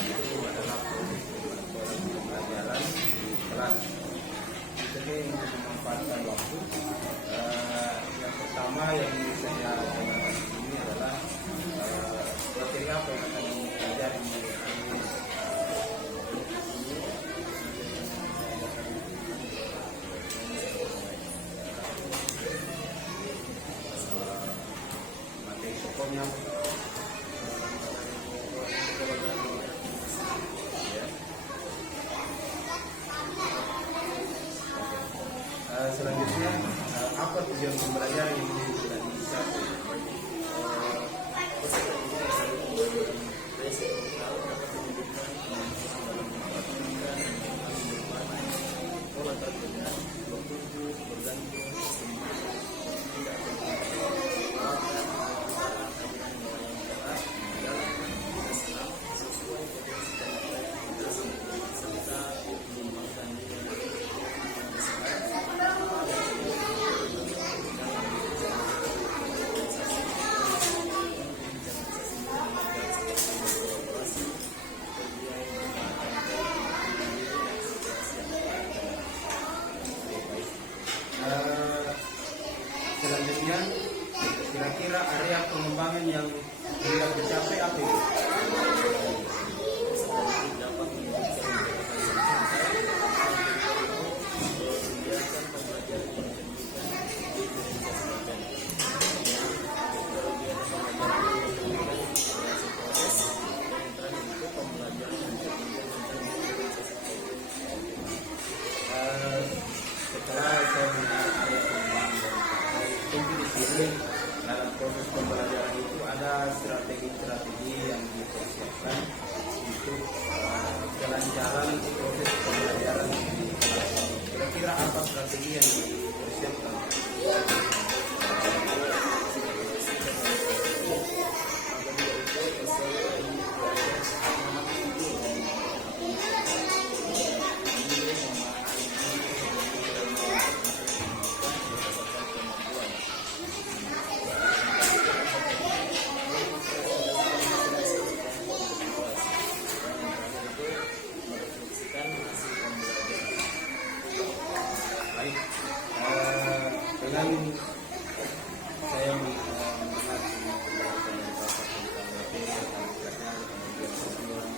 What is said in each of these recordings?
itu adalah proses pembelajaran di kelas. Jadi untuk memanfaatkan waktu, yang pertama yang saya tanyakan di sini adalah materi apa yang akan dipelajari di materi pokoknya. Selanjutnya, apa tujuan pembelajaran yang tidak bisa selanjutnya, kira-kira area pengembangan yang hendak dicapai apa itu? Setelah saya melihat area pengembangan tentu di sini dalam proses pembelajaran itu ada strategi-strategi yang dipersiapkan untuk jalan-jalan proses pembelajaran di kelas. Kira-kira apa strategi yang dipersiapkan? Dengan saya mendengar semua penjelasan yang Bapak tentang materi, kemudian tujuan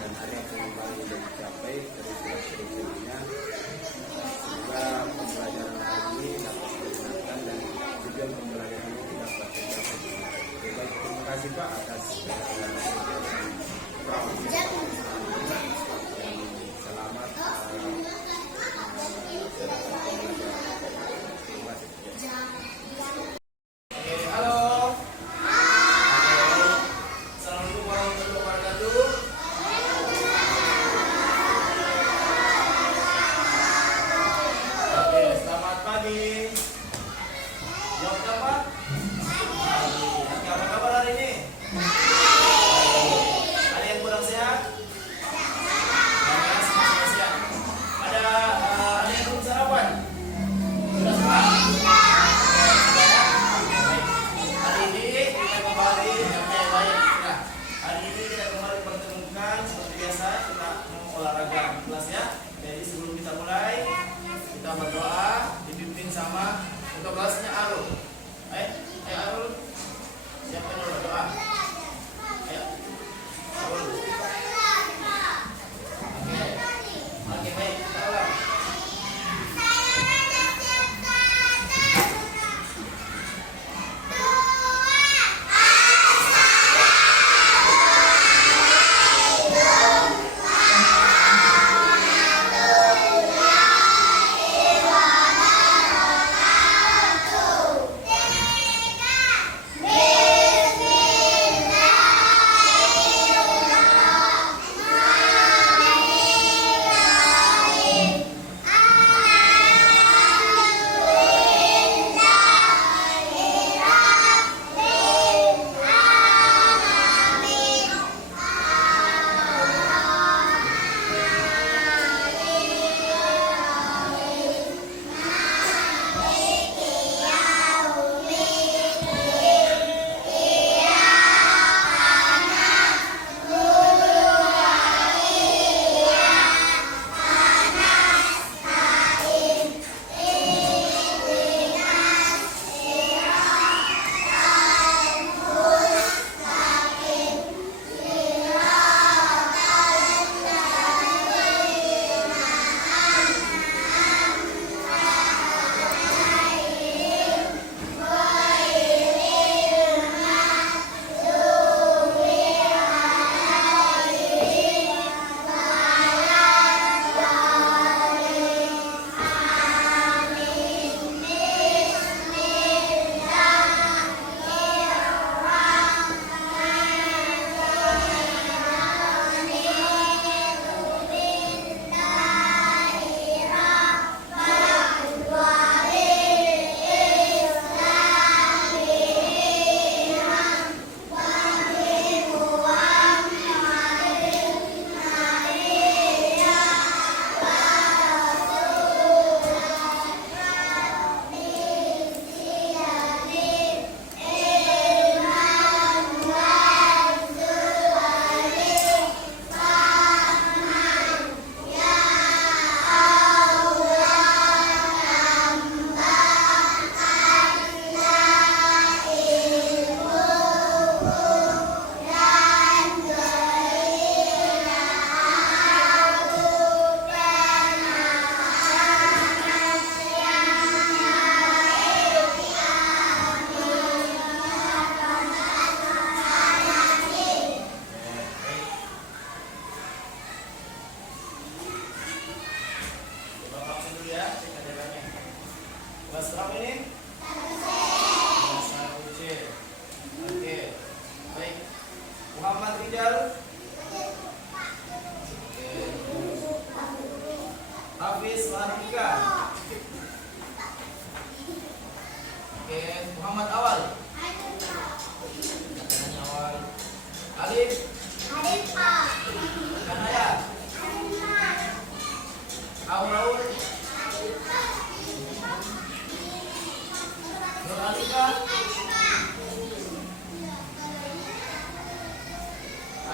dan area pengembangan yang dicapai dari strategi-strateginya, semoga pembelajaran hari ini dapat digunakan dan tujuan pembelajaran ini dapat tercapai. Baik, terima kasih Pak atas selamat. Halo. Assalamualaikum warahmatullahi wabarakatuh. Oke, selamat pagi. Jawab apa? Apa kabar hari ini? Ada yang kurang sehat? Sehat. Ada yang belum sarapan?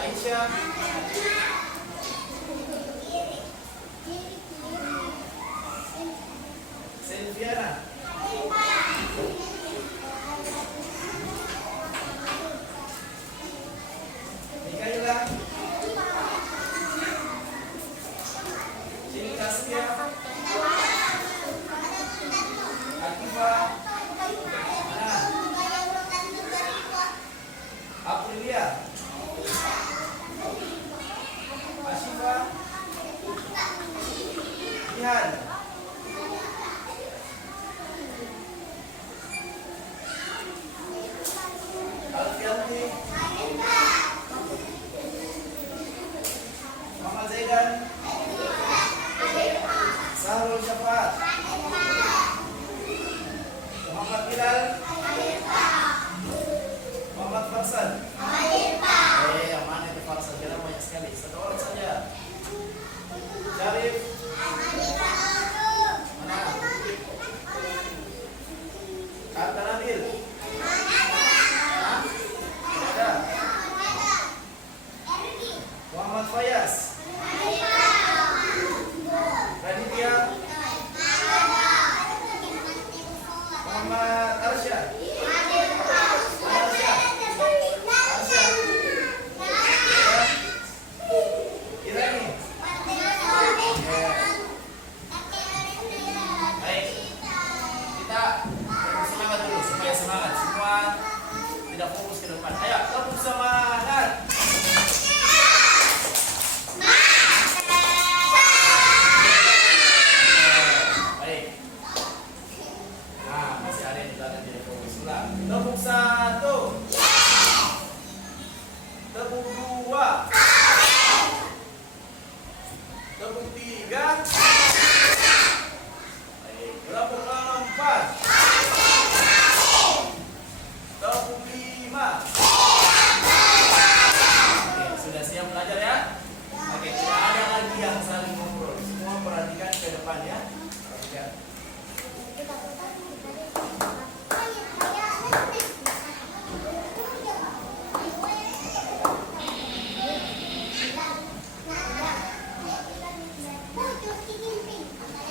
Aisyah, Selviana, Mikaela, Cinta Setia, Akifa, Aprilia, Ashifa, Ihan, Alfianti, Muhammad Zaidan, Sahrul Syafaat, Muhammad Bilal, Muhammad Farsan. Yang mana itu Farsan? Karena banyak sekali. Satu orang saja. Syarif. Mana? Kata Nabil. Hah? Tidak ada. Muhammad Fayas. Raditya. Muhammad Arsyad. Arsyad. Arsyad. Irani. Baik. Kita semangat dulu supaya semangat semua tidak fokus ke depan. Ayo, tepuk semangat. Baik. Nah, masih ada yang di belakang tidak fokus. Ulang. Tepuk 1. Tepuk 2. Tepuk 3. Baik. Tepuk 4. Tepuk 5. Oke, sudah siap belajar ya? Oke, tidak ada lagi yang saling ngobrol. Semua perhatikan ke depan ya. Perhatikan.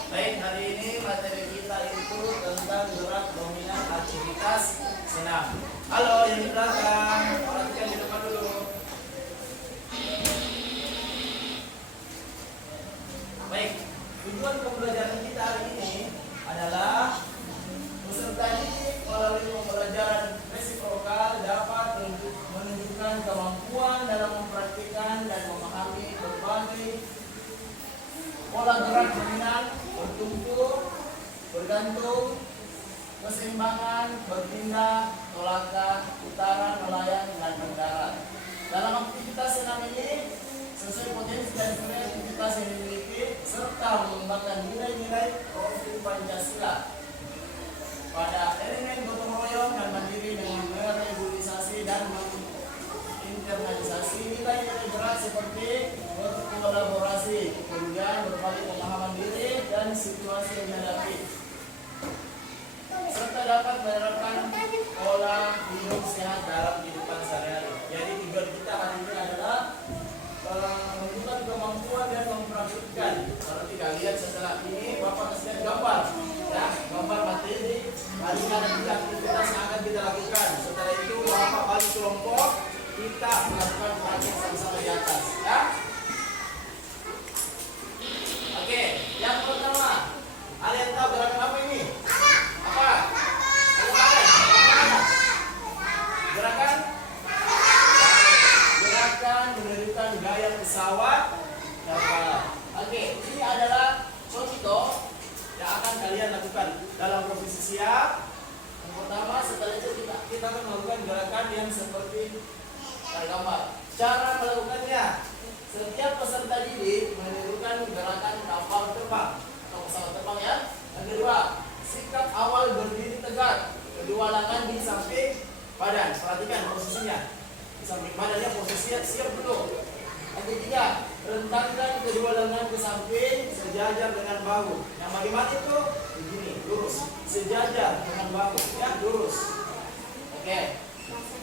Baik, hari ini materi kita itu tentang gerak dominan aktivitas senam. Halo, yang di belakang, perhatikan di depan dulu. Baik, tujuan pembelajaran kita hari ini adalah peserta didik melalui pembelajaran resiprokal dapat menunjukkan kemampuan dalam mempraktikkan dan memahami berbagai pola gerak dominan, bertumpu, bergantung, keseimbangan, berpindah, tolakan, putaran, melayang, dan mendarat. Dalam aktivitas senam ini, sesuai potensi dan kreativitas yang dimiliki, serta mengembangkan nilai-nilai profil Pancasila. Pada elemen gotong royong dan mandiri dengan meregulisasi dan internalisasi nilai-nilai gerak seperti berkolaborasi, kemudian berbagi pemahaman diri dan situasi yang dihadapi, serta dapat menerapkan pola hidup sehat dalam kehidupan sehari-hari. Jadi tujuan kita hari ini adalah menunjukkan kemampuan dan mempraktikkan. Kalau tidak lihat setelah ini, Bapak kasih lihat gambar, ya, gambar materi hari ini ada 3 aktivitas yang akan kita lakukan. Setelah itu Bapak bagi kelompok, kita melakukan praktik sama-sama di atas, ya. Oke, yang pertama, kalian tahu gerakan apa ini? Apa? Gerakan? Gerakan menunjukkan gaya pesawat terbang. Oke, ini adalah contoh yang akan kalian lakukan dalam posisi siap. Yang pertama, setelah itu kita akan melakukan gerakan yang seperti gambar. Cara melakukannya, setiap peserta didik menirukan gerakan kapal terbang atau pesawat terbang ya. Yang kedua, sikap awal berdiri tegak, kedua lengan di samping badan. Perhatikan posisinya, di samping badannya posisinya siap dulu. Yang ketiga, rentangkan kedua lengan ke samping sejajar dengan bahu. Yang bagaimana itu? Begini, lurus, sejajar dengan bahu, ya, lurus. Oke.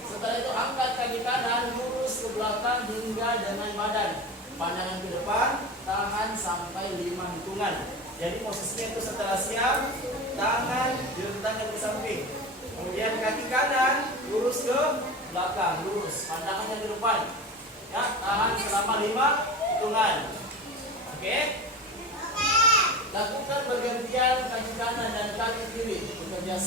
Setelah itu angkat kaki kanan lurus ke belakang hingga dengan badan. Pandangan ke depan, tahan sampai 5 hitungan. Jadi posisinya itu setelah siap, tangan direntangkan ke samping. Kemudian kaki kanan lurus ke belakang, lurus. Pandangannya ke depan. Ya, tahan selama 5 hitungan. Oke? Lakukan bergantian kaki kanan dan kaki kiri bekerja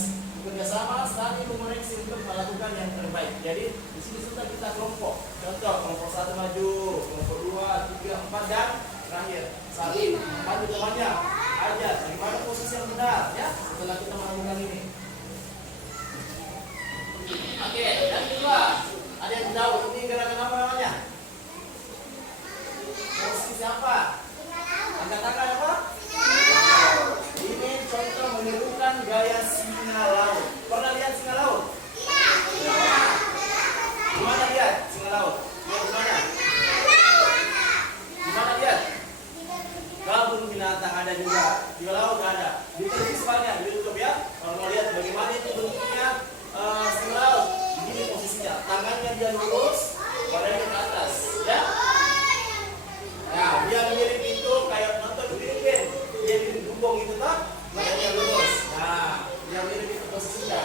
sama saling mengoreksi untuk melakukan yang terbaik. Jadi di sini sudah kita kelompok. Contoh kelompok 1 maju, kelompok 2, 3, 4 dan terakhir saling bantu temannya. Ajar bagaimana posisi yang benar ya setelah kita melakukan ini. Oke, dan kedua ada yang tahu ini gerakan apa namanya? Posisi siapa? Angkat tangan apa? Ini contoh menirukan gaya singa laut. Pernah lihat singa laut? Iya. Gimana lihat singa laut? Lihat gimana? Gimana lihat? Kebun binatang ada juga, di laut ada. Di televisi banyak, di YouTube ya. Kalau mau lihat bagaimana itu bentuknya singa laut. Begini posisinya, tangannya dia lurus, badannya ke atas, ya. Nah, dia mirip itu kayak nonton Filipin. Dia mirip bumbung itu kan, badannya lurus. Nah, dia mirip itu posisinya.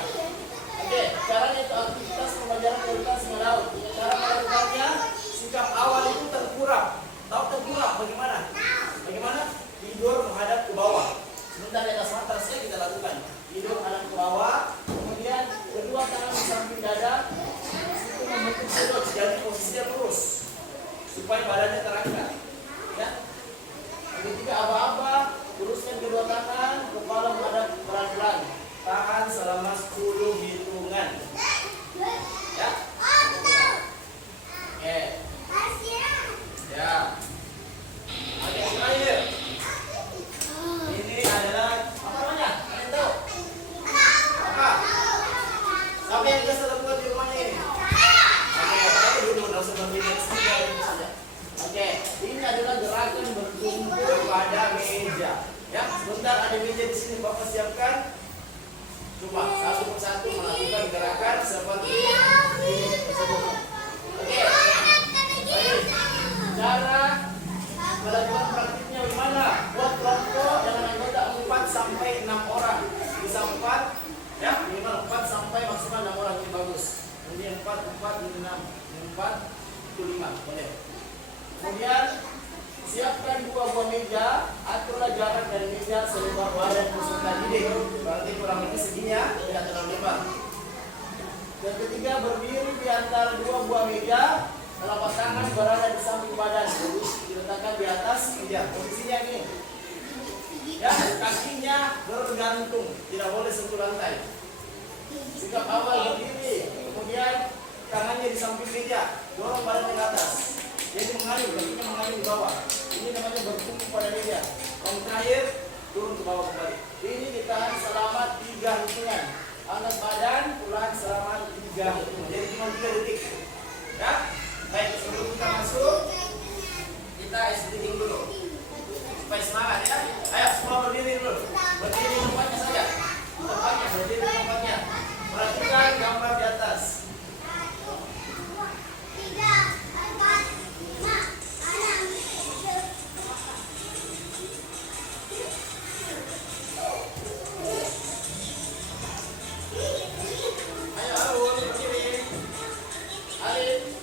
Oke, caranya itu aktivitas pembelajaran tentang singa laut. Cara melakukannya, sikap awal itu terkurap. Tahu terkurap bagaimana? Bagaimana? Tidur menghadap ke bawah. Sebentar di atas matras kita lakukan. Tidur menghadap ke bawah. Kemudian kedua tangan di samping dada. Itu membentuk sudut. Jadi posisinya lurus. Supaya badannya terangkat. Ya. Yang ketiga aba-aba. Luruskan kedua tangan. Kepala menghadap pelan-pelan. Tahan selama 10 hitungan. Ya. Oke. Ya. Oke, terakhir. Ini adalah apa namanya? Kalian tahu? Apa? Siapa yang biasa lakukan di rumahnya ini? Oke, dulu nggak usah berdiri saja. Oke, ini adalah gerakan berkumpul pada meja. Ya, sebentar ada meja di sini Bapak siapkan. Coba satu persatu melakukan gerakan seperti ini tersebut. Oke. Baik. Cara melakukan praktiknya gimana? Buat kelompok dengan anggota 4 sampai 6 orang. Bisa 4 ya, minimal 4 sampai maksimal 6 orang ini bagus. Kemudian 4, 6, 4, itu 5, boleh. Kemudian siapkan 2 buah meja, aturlah jarak dari meja selebar badan beserta dinding. Berarti kurang lebih seginya, tidak terlalu lebar. Yang ketiga, berdiri di antara 2 buah meja. Telapak tangan berada di samping badan, diletakkan di atas meja. Posisinya ini. Ya, kakinya bergantung, tidak boleh sentuh lantai. Sikap awal berdiri, kemudian tangannya di samping meja, dorong badan ke atas. Jadi mengalir, kakinya mengalir di bawah. Ini namanya bertumpu pada meja. Dan terakhir, turun ke bawah kembali. Ini ditahan selama 3 hitungan. Angkat badan, pulang selama 3 hitungan. Jadi cuma 3 detik. Ya. Baik, sebelum kita masuk, kita stretching dulu supaya semangat ya. Ayo semua berdiri dulu. Berdiri di tempatnya saja. Tempatnya, berdiri di tempatnya. Perhatikan gambar di atas. Ayo, Arul, berdiri. Alif.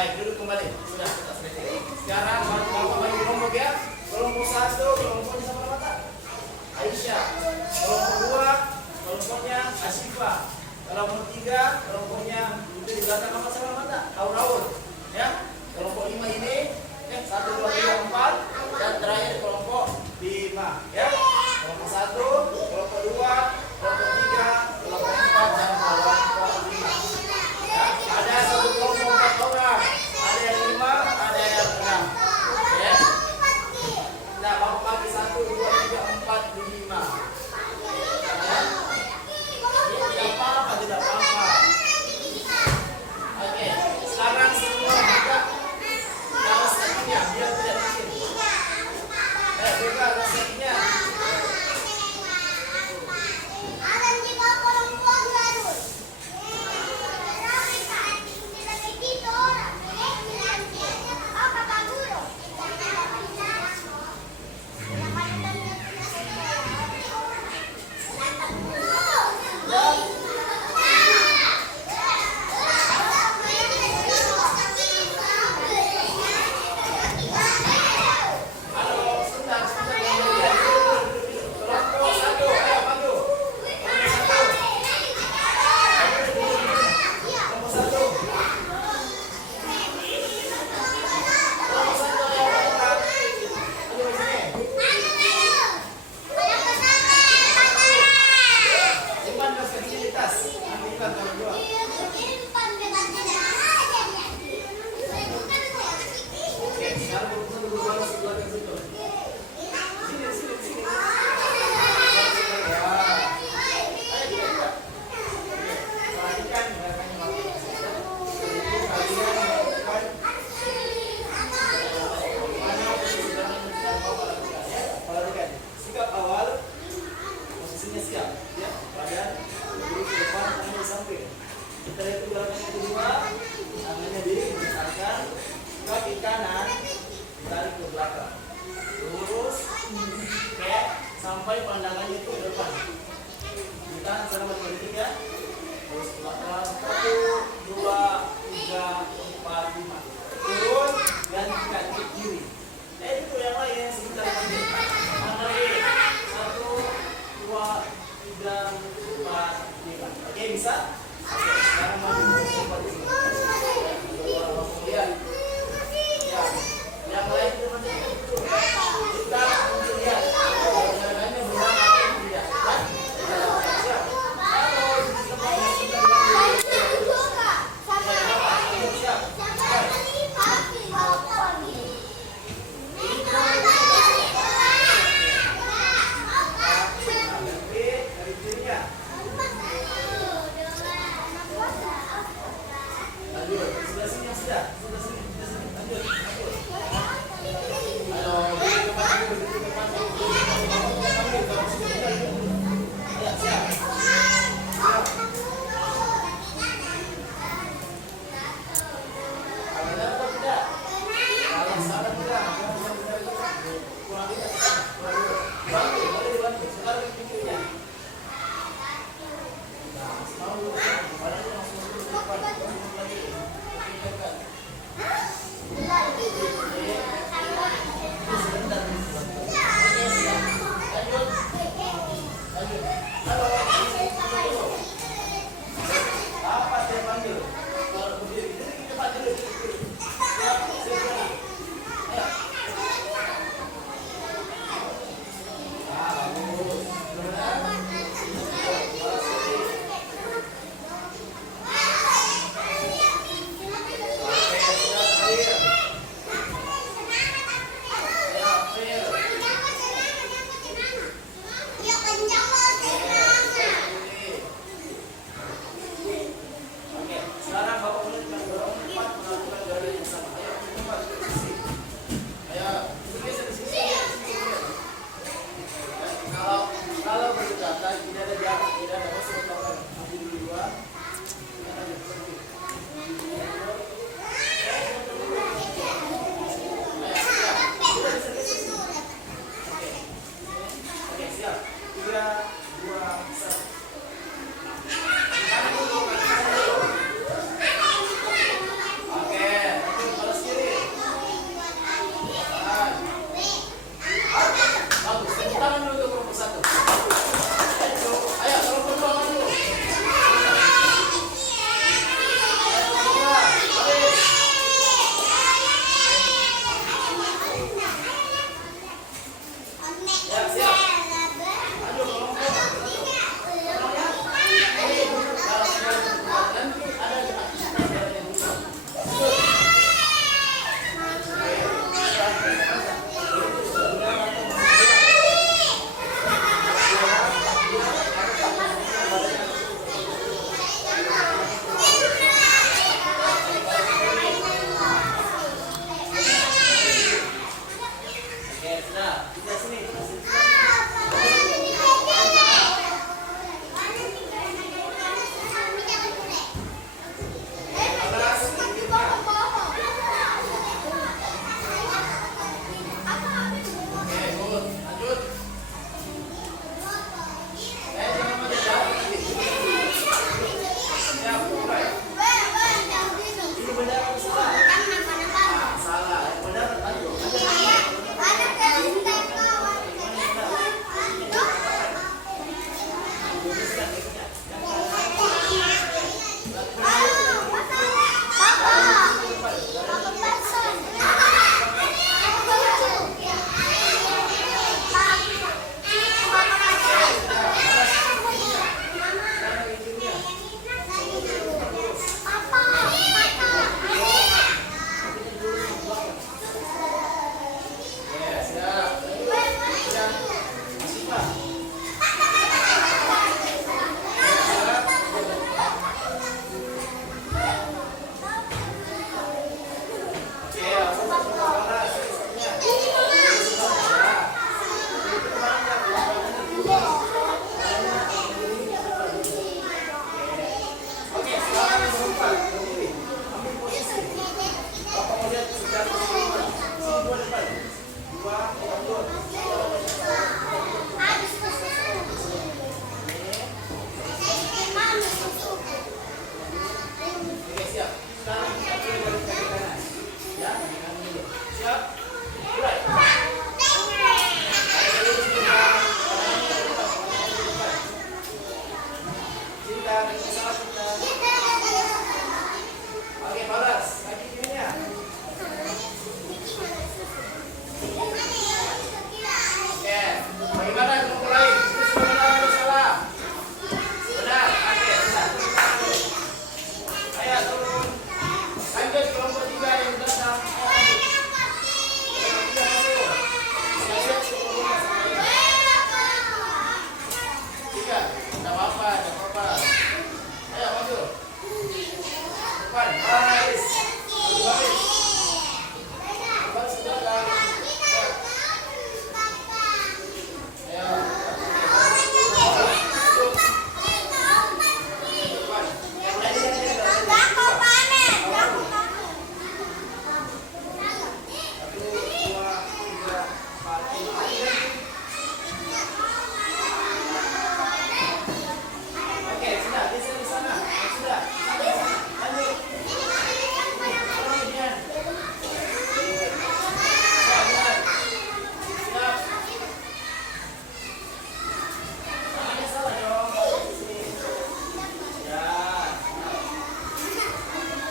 Baik, duduk kembali. Sudah, kita selesai. Sekarang Bapak bagi kelompok ya. Kelompok 1, kelompoknya sama mata. Aisyah. Kelompok 2, kelompoknya Asyifa. Kelompok 3, kelompoknya itu di belakang apa sama mata? Raul. Ya. Kelompok 5 ini 1, 2, 3, 4 dan terakhir kelompok 5 ya. Kelompok 1, kelompok 2, kelompok 3, kelompok 4 dan kelompok 5. Ya, ada satu kelompok 4 orang. Ada yang 5, ada yang 6. Ya. Nah, Bapak bagi 1, 2, 3, 4, 5. Ya. Ini tidak apa-apa, tidak apa-apa. Oke, sekarang semua buka kaos kakinya biar tidak licin. Buka kaos kakinya. Halo, sebentar, sebentar. Kelompok 1, ayo maju. Kelompok 1. Kelompok 1 ayo bergerak. Ayo di sini. Simpan kaos kakinya di tas. Ambilkan kalau dua. Oke, sekarang berusaha duduk baru sebelah ke situ. Sini, sini, sini. Ya. Ayo kita buka. Oke, perhatikan gerakannya Bapak. Itu kalian melakukan mana posisi gerakan yang sedang Bapak lakukan ya. Perhatikan. Sikap awal, posisinya siap ya. Badan berdiri ke depan, tangannya di samping. Setelah itu gerakan yang kedua, tangannya dibesarkan, kaki kanan ditarik ke belakang, lurus, kayak sampai pandangannya itu ke depan. Ditahan selama 2 detik ya. Terus ke belakang 1, 2, 3, 4, 5. Turun dan kaki kiri. Itu yang lain sebentar lagi. Mana lagi? 1, 2, 3, 4, 5. Oke, bisa? Oke, sekarang maju ke tempat ini. Lihat. Ya. Yang lain teman-teman itu. Kita lihat. Gerakannya benar atau tidak. Ya. Siap. Halo, di tempat yang sudah siap. Dari kirinya. pintar, sangat pintar. Oke, balas. Kaki kirinya. Oke, bagaimana kelompok lain? Itu sudah benar atau salah? Benar. Oke, sudah. Ayo turun. Lanjut kelompok 3 yang belakang. Kelompok 3 masuk. Saya turun. 3. Tidak apa-apa, tidak apa-apa. Ayo maju. Depan, baris. Baris. Baris sudah kan? Ayo. Depan. Yang lainnya oke, sudah, geser di sana. Sudah, lanjut. Kemudian. Siap. Tangannya salah dong. Ya.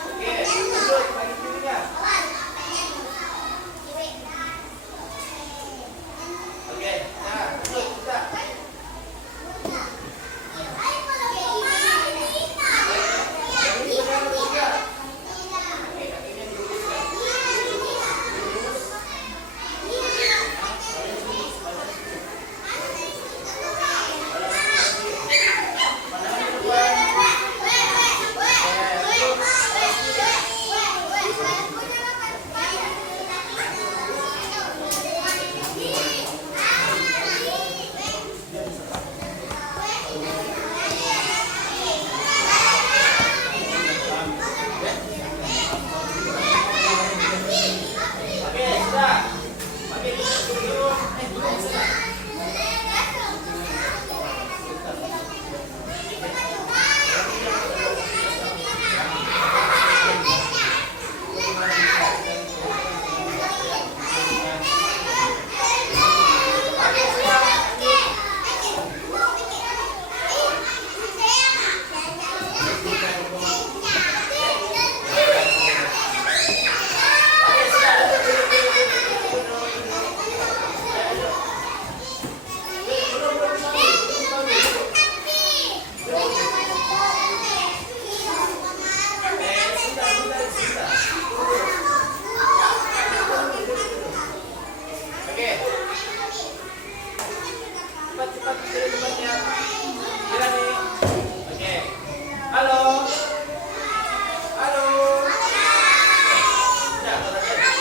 Oke, lanjut. Kaki kirinya. Oke, nah, lanjut. Sudah. Oke, sudah. Oke, turun. Turun sudah. Oke, sudah. Oke, sudah. Oke. Cepat dari tempatnya. Kirani. Oke. Halo. Halo. Sudah, perhatian.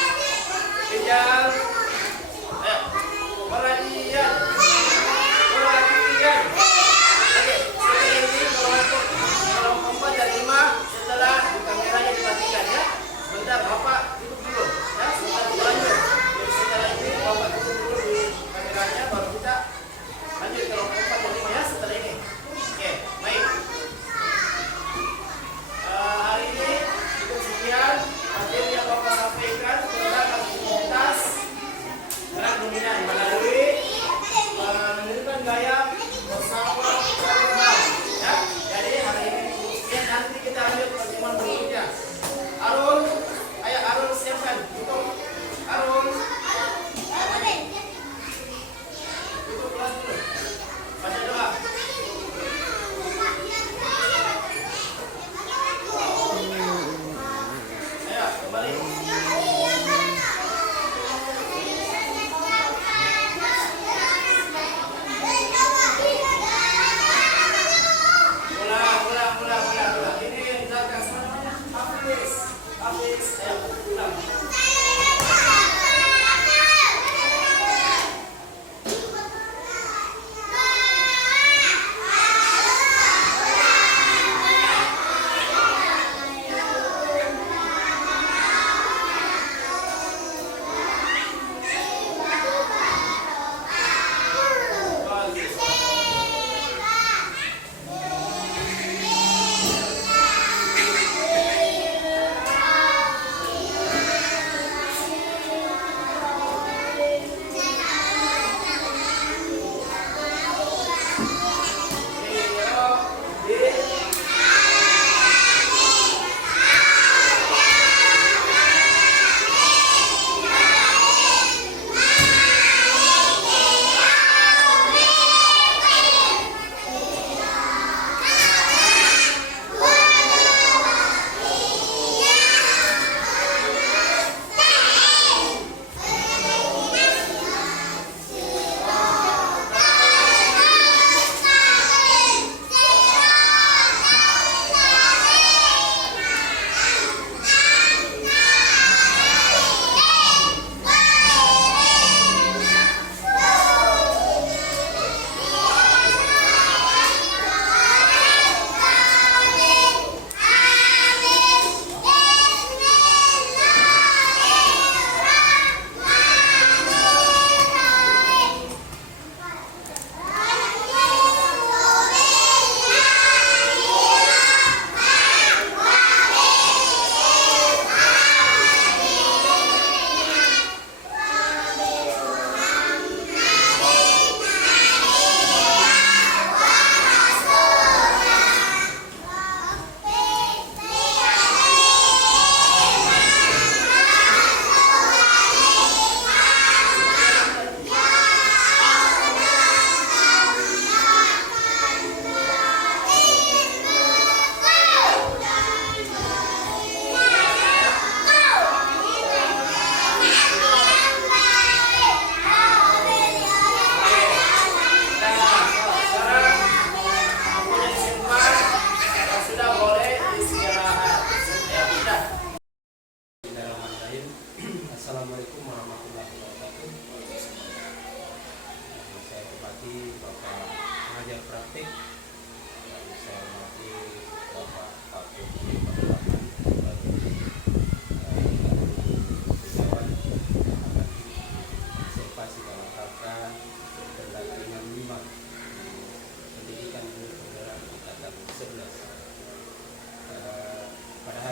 Kejar. Ayo. Perhatian. Perhatian. Oke. Seperti ini kalau 4 dan 5 setelah kameranya dimatikan ya. Sebentar Bapak tutup dulu ya. Sebentar kita lanjut. Jadi setelah ini Bapak tutup dulu di kameranya baru kita lanjut kalau 4 dan 5 ya setelah ini. Oke, baik. Hari ini cukup sekian materi yang Bapak sampaikan tentang aktivitas gerak dominan melalui menunjukkan gaya bersama bersama ya. Jadi hari ini cukup sekian, nanti kita lanjut pertemuan berikutnya. Arul, ayo Arul siapkan tutup. Arul, tutup kelas dulu. Baca doa. Ayo kembali. Ulang. Ini yang dilakukan semuanya. Hafiz. Ayo ulang.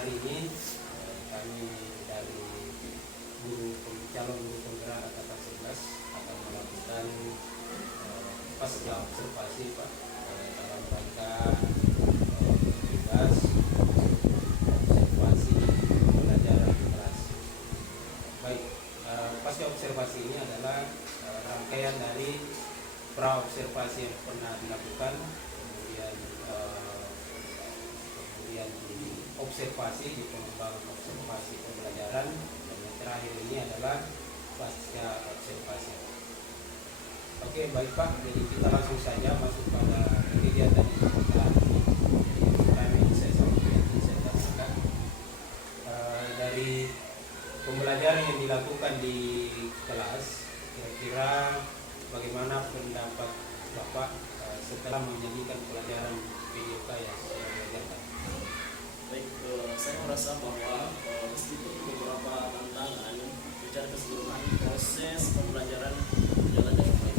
hari ini kami dari calon guru penggerak angkatan 11 akan melakukan pasca observasi Pak dalam rangka tugas observasi pembelajaran di kelas. Baik, pasca observasi ini adalah rangkaian dari pra observasi yang pernah dilakukan, kemudian di observasi, di pengembangan observasi pembelajaran, dan yang terakhir ini adalah pasca observasi. Oke, baik Pak, jadi kita langsung saja masuk pada kegiatan di sekolah ini. Jadi kami saya sampaikan, saya jelaskan dari pembelajaran yang dilakukan di kelas, kira-kira bagaimana pendapat Bapak setelah menjadikan pelajaran PJK yang sudah diajarkan? Baik, saya merasa bahwa meskipun beberapa tantangan, secara keseluruhan proses pembelajaran berjalan dengan baik.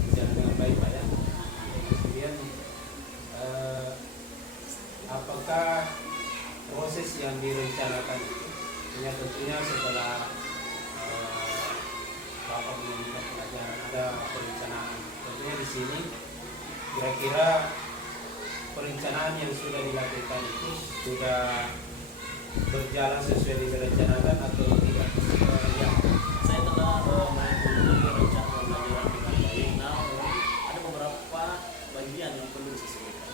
Berjalan dengan baik Pak ya. Kemudian apakah proses yang direncanakan itu, tentunya setelah Bapak menjadikan pelajaran ada perencanaan. Tentunya di sini kira-kira perencanaan yang sudah dilakukan itu sudah berjalan sesuai direncanakan atau tidak? Ya. Saya telah mengikuti rencana pembelajaran dengan baik, namun ada beberapa bagian yang perlu disesuaikan.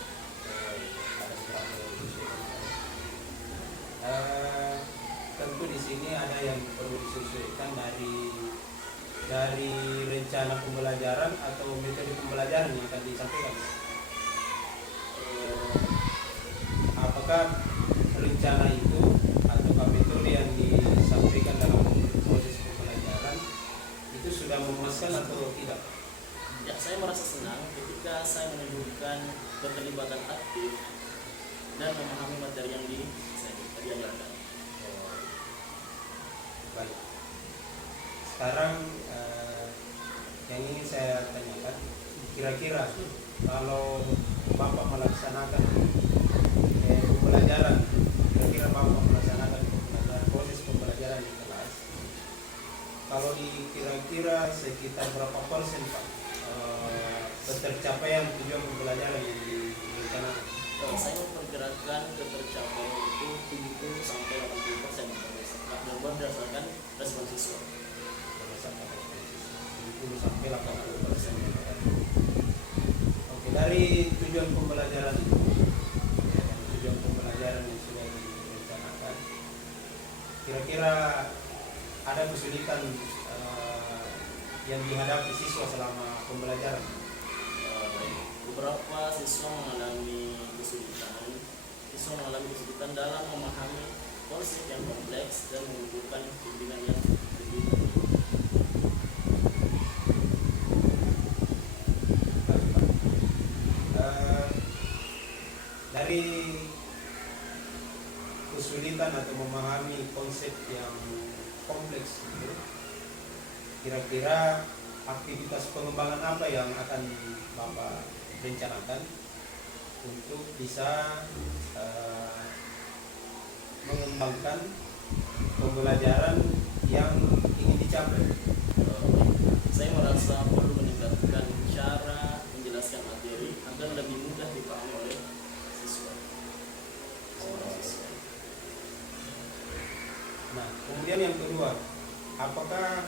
Ada beberapa yang disesuaikan. Tentu di sini ada yang perlu disesuaikan dari rencana pembelajaran atau metode pembelajaran yang akan disampaikan. Apakah rencana itu atau metode yang disampaikan dalam proses pembelajaran itu sudah memuaskan atau tidak? Ya, saya merasa senang ketika saya menunjukkan keterlibatan aktif dan memahami materi yang diajarkan. Baik. Sekarang yang ingin saya tanyakan, kira-kira kalau Bapak melaksanakan pembelajaran, kira-kira Bapak melaksanakan proses pembelajaran di kelas, kalau kira-kira sekitar berapa persen Pak ketercapaian tujuan pembelajaran yang direncanakan? Saya memperkirakan ketercapaian itu 70 sampai 80% dan berdasarkan respon siswa. Berdasarkan respon siswa 70 sampai 80%. Oke, dari tujuan pembelajaran itu, tujuan pembelajaran yang sudah direncanakan, kira-kira ada kesulitan yang dihadapi siswa selama pembelajaran? Beberapa siswa mengalami kesulitan dalam memahami konsep yang kompleks dan membutuhkan bimbingan yang lebih baik. Dari kesulitan atau memahami konsep yang kompleks itu, kira-kira aktivitas pengembangan apa yang akan Bapak rencanakan untuk bisa mengembangkan pembelajaran yang ingin dicapai? Saya merasa perlu meningkatkan cara menjelaskan materi agar lebih mudah dipahami oleh siswa. Nah, kemudian yang kedua, apakah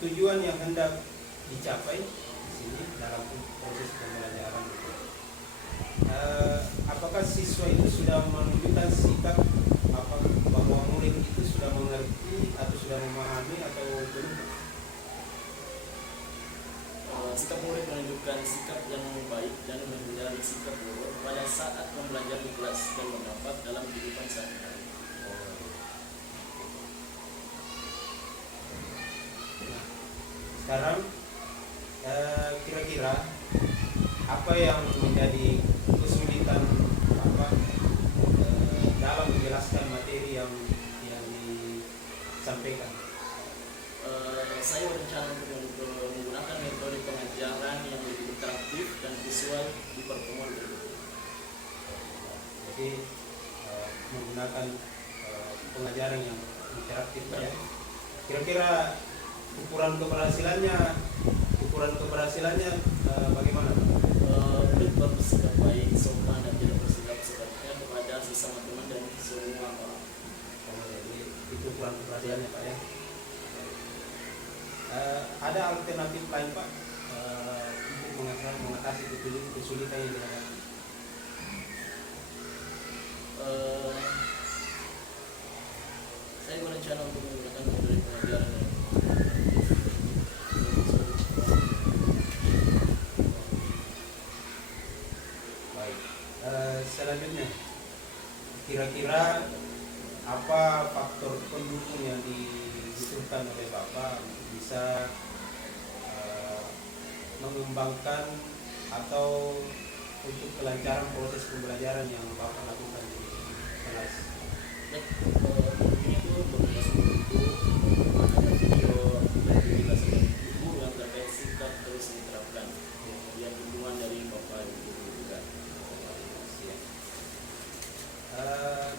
tujuan yang hendak dicapai di sini dalam proses pembelajaran itu, apakah siswa itu sudah menunjukkan sikap bahwa murid itu sudah mengerti atau sudah memahami atau belum? Sikap murid menunjukkan sikap yang baik dan menghindari sikap buruk pada saat belajar di kelas dan mendapat dalam kehidupan sehari-hari. Nah, sekarang kira-kira apa yang menjadi kesulitan dalam menjelaskan materi yang disampaikan? Saya berencana untuk menggunakan metode pengajaran yang lebih interaktif dan visual di pertemuan berikutnya. Jadi menggunakan pengajaran yang interaktif Pak ya. Kira-kira ukuran keberhasilannya bagaimana Pak? Bersikap baik, sopan dan tidak bersikap sebaliknya kepada sesama teman dan semua orang. Oh, jadi itu ukuran keberhasilannya Pak ya. Ada alternatif lain Pak untuk mengatasi kesulitan yang dihadapi? Saya berencana untuk menggunakan metode pengajaran yang Baik. Selanjutnya, kira-kira apa faktor pendukung yang dibutuhkan oleh Bapak untuk bisa mengembangkan atau untuk kelancaran proses pembelajaran yang Bapak lakukan di kelas? ini tuh berbasis untuk ada video aktivitas guru yang terkait sikap terus diterapkan. Kemudian dukungan dari Bapak Ibu juga.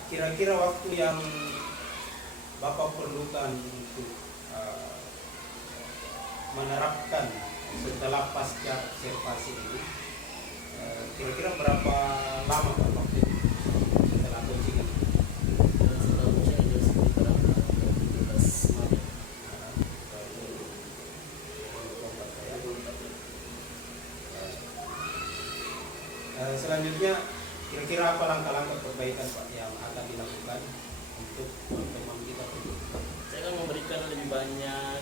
Kira-kira waktu yang Bapak perlukan untuk menerapkan setelah pasca observasi ini, kira-kira berapa lama Pak waktu itu setelah coaching ini? Setelah ujian itu sekitar 17 Maret. Selanjutnya, kira-kira apa langkah-langkah perbaikan Pak yang akan dilakukan untuk teman kita? Saya akan memberikan lebih banyak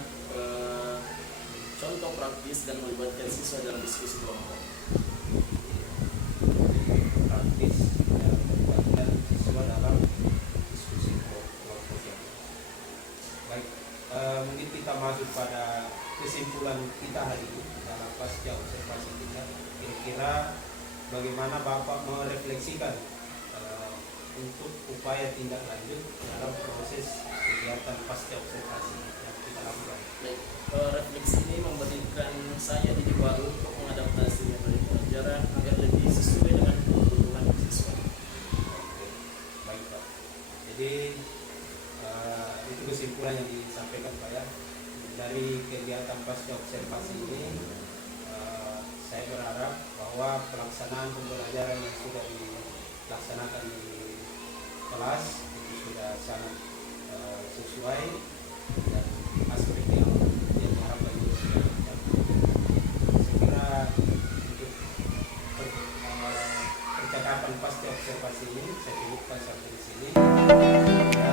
contoh praktis dan melibatkan siswa dalam diskusi kelompok. Praktis dan melibatkan siswa dalam diskusi kelompok. Baik, mungkin kita masuk pada kesimpulan kita hari ini dalam pasca observasi kita. Kira-kira bagaimana Bapak merefleksikan untuk upaya tindak lanjut dalam proses kegiatan pasca observasi yang kita lakukan? Baik, refleksi ini memberikan saya ide baru untuk mengadaptasi metode pengajaran agar lebih sesuai dengan kebutuhan siswa. Baik Pak. Jadi itu kesimpulan yang disampaikan Pak ya. Dari kegiatan pasca observasi ini, saya berharap bahwa pelaksanaan pembelajaran yang sudah dilaksanakan di kelas itu sudah sangat sesuai dan aspek yang diharapkan juga sudah tercapai. Saya kira untuk percakapan pasca observasi ini saya cukupkan sampai di sini. Ya,